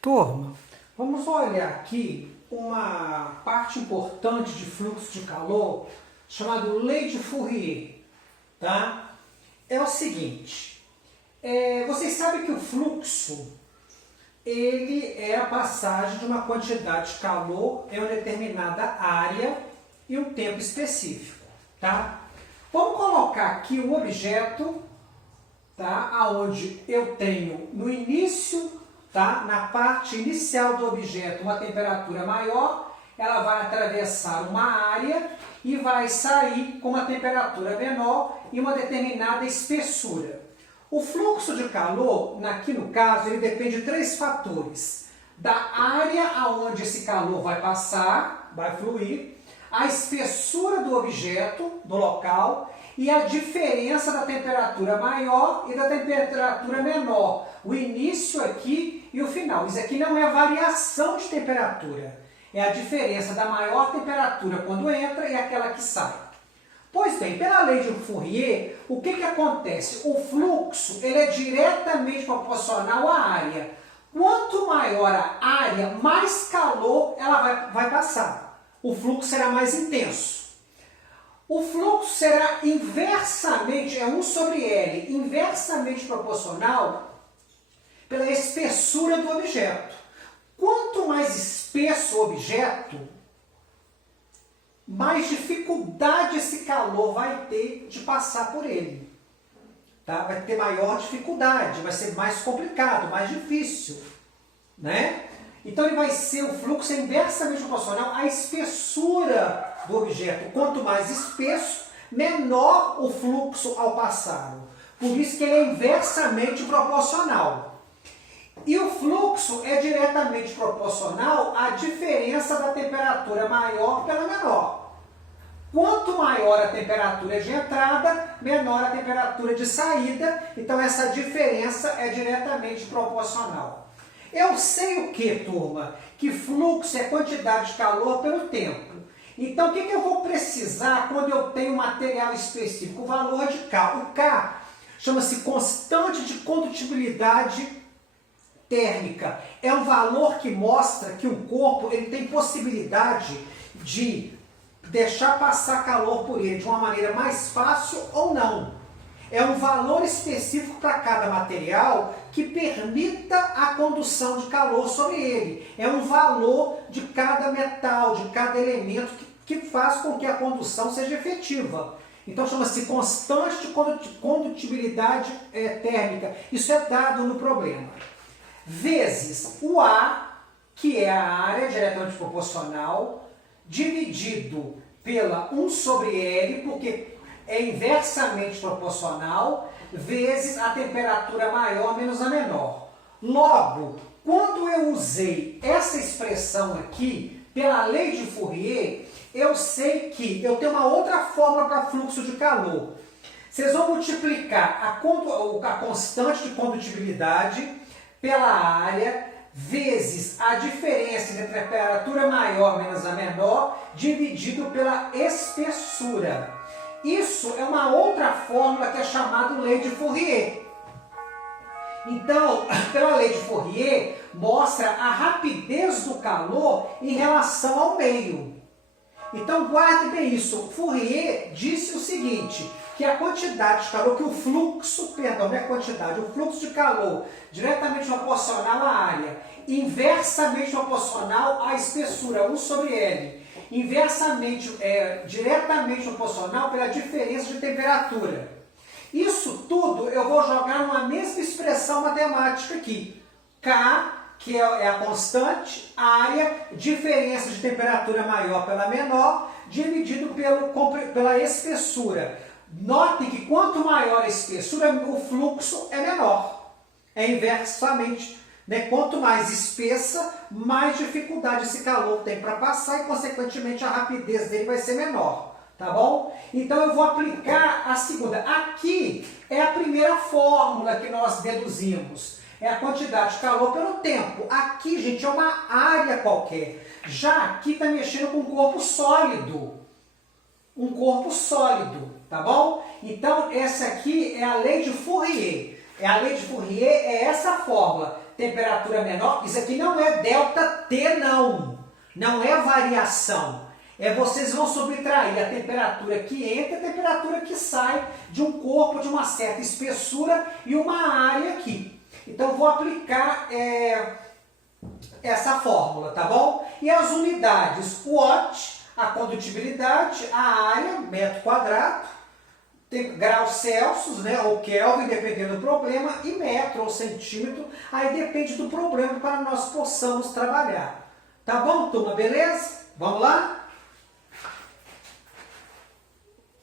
Turma, vamos olhar aqui uma parte importante de fluxo de calor chamada Lei de Fourier, tá? É o seguinte, vocês sabem que o fluxo ele é a passagem de uma quantidade de calor em uma determinada área e um tempo específico, tá? Vamos colocar aqui um objeto, tá? Aonde eu tenho no início, tá? Na parte inicial do objeto uma temperatura maior, ela vai atravessar uma área e vai sair com uma temperatura menor e uma determinada espessura. O fluxo de calor, aqui no caso, ele depende de três fatores: da área aonde esse calor vai passar, vai fluir, a espessura do objeto, do local, e a diferença da temperatura maior e da temperatura menor. O início aqui e o final. Isso aqui não é variação de temperatura. É a diferença da maior temperatura quando entra e aquela que sai. Pois bem, pela lei de Fourier, o que acontece? O fluxo ele é diretamente proporcional à área. Quanto maior a área, mais calor ela vai passar. O fluxo será mais intenso. O fluxo será inversamente, é 1 sobre L, inversamente proporcional pela espessura do objeto. Quanto mais espesso o objeto, mais dificuldade esse calor vai ter de passar por ele. Tá? Vai ter maior dificuldade, vai ser mais complicado, mais difícil, né? Então ele vai ser, o fluxo é inversamente proporcional à espessura do objeto. Quanto mais espesso, menor o fluxo ao passar. Por isso que ele é inversamente proporcional. E o fluxo é diretamente proporcional à diferença da temperatura maior pela menor. Quanto maior a temperatura de entrada, menor a temperatura de saída. Então essa diferença é diretamente proporcional. Eu sei o que, turma? Que fluxo é quantidade de calor pelo tempo. Então, o que eu vou precisar quando eu tenho material específico? O valor de K. O K chama-se constante de condutibilidade térmica. É um valor que mostra que um corpo ele tem possibilidade de deixar passar calor por ele de uma maneira mais fácil ou não. É um valor específico para cada material que permita a condução de calor sobre ele. É um valor de cada metal, de cada elemento que faz com que a condução seja efetiva. Então chama-se constante de condutibilidade térmica. Isso é dado no problema. Vezes o A, que é a área diretamente proporcional, dividido pela 1 sobre L, porque é inversamente proporcional, vezes a temperatura maior menos a menor. Logo, quando eu usei essa expressão aqui, pela lei de Fourier, eu sei que eu tenho uma outra fórmula para fluxo de calor. Vocês vão multiplicar a constante de condutibilidade pela área, vezes a diferença entre a temperatura maior menos a menor, dividido pela espessura. Isso é uma outra fórmula que é chamada lei de Fourier. Então, pela lei de Fourier, mostra a rapidez do calor em relação ao meio. Então, guarde bem isso. Fourier disse o seguinte, que a quantidade de calor, que o fluxo, perdão, não é a quantidade, o fluxo de calor diretamente proporcional à área, inversamente proporcional à espessura, 1 sobre L. Inversamente, diretamente proporcional pela diferença de temperatura. Isso tudo eu vou jogar numa mesma expressão matemática aqui. K, que é a constante, área, diferença de temperatura maior pela menor, dividido pela espessura. Notem que quanto maior a espessura, o fluxo é menor. É inversamente. Quanto mais espessa, mais dificuldade esse calor tem para passar e, consequentemente, a rapidez dele vai ser menor. Tá bom? Então, eu vou aplicar a segunda. Aqui é a primeira fórmula que nós deduzimos. É a quantidade de calor pelo tempo. Aqui, gente, é uma área qualquer. Já aqui está mexendo com um corpo sólido. Um corpo sólido, tá bom? Então, essa aqui é a lei de Fourier. A lei de Fourier é essa fórmula. temperatura menor, isso aqui não é ΔT não. Não é variação. Vocês vão subtrair a temperatura que entra e a temperatura que sai de um corpo de uma certa espessura e uma área aqui. Então, vou aplicar essa fórmula, tá bom? E as unidades, watt, a condutibilidade, a área, metro quadrado, graus Celsius, né, ou Kelvin, dependendo do problema, e metro ou centímetro, aí depende do problema para nós possamos trabalhar. Tá bom, turma? Beleza? Vamos lá?